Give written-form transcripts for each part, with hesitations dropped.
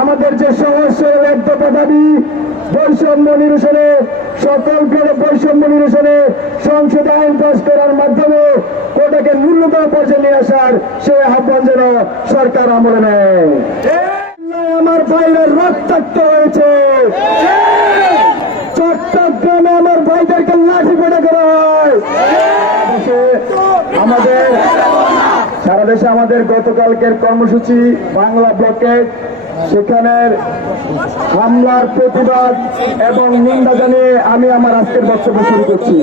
আমাদের যে সহস্রের এক দফা দাবি বৈষম্য নিরসনে, সকল গ্রেডে বৈষম্য নিরসনে সংসদে আইন পাস করার মাধ্যমে কোটাকে ন্যূনতম পর্যায়ে নিয়ে আসার সেই আহ্বান যেন সরকার আমলে নেয়। আমার ভাইয়ের রক্তাক্ত হয়েছে, চট্টগ্রামে আমার ভাইদেরকে লাঠি পেটা করা হয়। আমাদের সারা দেশে আমাদের গতকালকের কর্মসূচি বাংলা ব্লকেট, সেখানের হামলার প্রতিবাদ এবং নিন্দা জানিয়ে আমি আমার আজকের বক্তব্য শুরু করছি।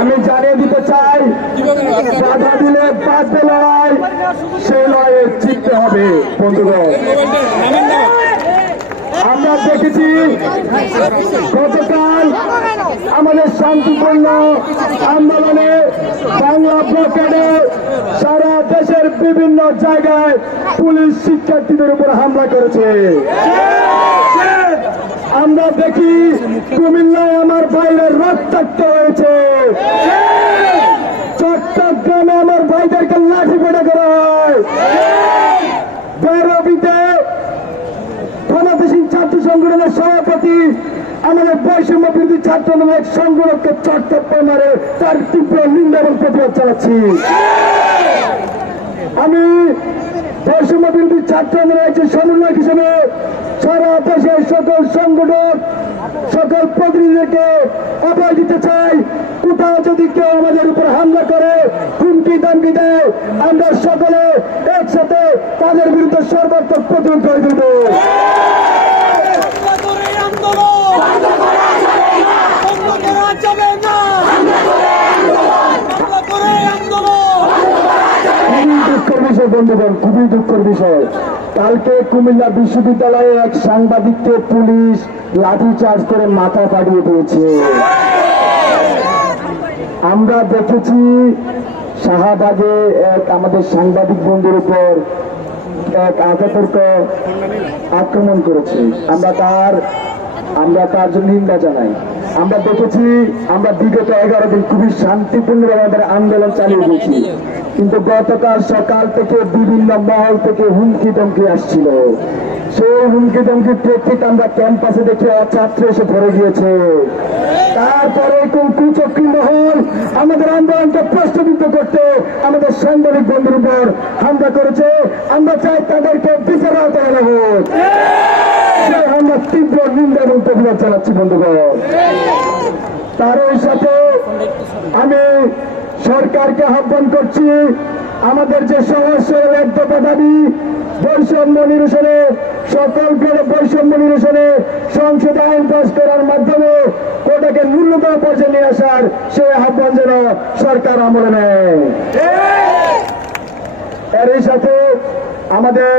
আমি জানিয়ে দিতে চাই, বাধা দিলে বাঁচতে লড়াই, সেই লড়াইয়ে জিততে হবে বন্ধুগণ। আমরা দেখেছি গতকাল আমাদের শান্তিপূর্ণ আন্দোলনে বাংলা ব্লকেডে সারা দেশের বিভিন্ন জায়গায় পুলিশ শিক্ষার্থীদের উপর হামলা করেছে। আমরা দেখি কুমিল্লায় আমার ভাইয়ের রক্তাক্ত হয়েছে, চট্টগ্রামে আমার ভাইদেরকে লাঠি পেটা করা হয়। বেরবিতে বাংলাদেশী ছাত্র সংগঠনের সভাপতি আমাদের বৈষম্য বিরোধী ছাত্র দলের সংগঠনকে চট্টগ্রাম মারে তার তীব্র নিন্দা এবং প্রতিবাদ চালাচ্ছি। আমি বৈষম্য বিরোধী ছাত্র দলের সমন্বয়ক হিসেবে সারা দেশের সকল সংগঠন, সকল প্রতিনিধিদেরকে অভয় দিতে চাই, কোথাও যদি কেউ আমাদের উপর হামলা করে, হুমকি দামকি দেয়, আমরা সকলে একসাথে তাদের বিরুদ্ধে সর্বাত্মক প্রতিরোধ করে দেব। বন্ধুগণ, খুবই দুঃখের বিষয়, কালকে কুমিল্লা বিশ্ববিদ্যালয়ে এক সাংবাদিককে পুলিশ লাঠিচার্জ করে মাথা ফাটিয়ে দিয়েছে। আমরা দেখেছি শাহবাগে এক আমাদের সাংবাদিক বন্ধুর উপর এক আঘাতর্ক আক্রমণ করেছে। আমরা তার জন্য নিন্দা জানাই। আমরা দেখেছি, আমরা বিগত 11 দিন খুবই শান্তিপূর্ণভাবে আমাদের আন্দোলন চালিয়ে দিয়েছি, কিন্তু গতকাল সকাল থেকে বিভিন্ন মহল থেকে হুমকি ধমকি আসছিল। সেই হুমকি ধমকির প্রেক্ষিতে আমরা ক্যাম্পাসে দেখে ছাত্র এসে ভরে গিয়েছে। তারপরে কোন কুচক্রী মহল আমাদের আন্দোলনকে প্রশ্নবিদ্ধ করতে আমাদের সাংবাদিক বন্ধুর উপর হামলা করেছে। আমরা চাই তাদেরকে বিচার আওতায় আনা হোক। আমরা তীব্র নিন্দা এবং প্রতিবাদ চালাচ্ছি বন্ধুগণ। তারই সাথে আমি সরকারকে আহ্বান করছি, আমাদের যে সহস্রের এক দফা দাবি বৈষম্য নিরসনে, সকল গ্রেডে বৈষম্য নিরসনে সংসদে আইন পাস করার মাধ্যমে কোটাকে ন্যূনতম পর্যায়ে নিয়ে আসার সেই আহ্বান যেন সরকার আমলে নেয়। এরই সাথে আমাদের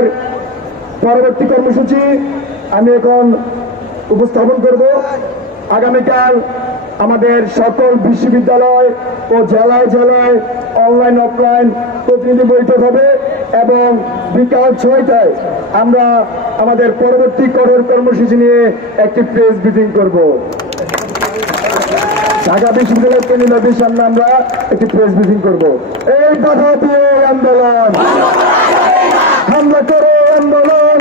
পরবর্তী কর্মসূচি আমি এখন উপস্থাপন করব। আগামীকাল আমাদের সকল বিশ্ববিদ্যালয় ও জেলায় জেলায় অনলাইন অফলাইন প্রতিনিধি বৈঠক হবে এবং বিকাল 6টায় আমরা আমাদের পরবর্তী কঠোর কর্মসূচি নিয়ে একটি প্রেস ব্রিফিং করব। ঢাকা বিশ্ববিদ্যালয় কেন্দ্রীয় সামনে আমরা একটি প্রেস ব্রিফিং করব। এই বাধা দিয়ে আন্দোলন, হামলা করে আন্দোলন।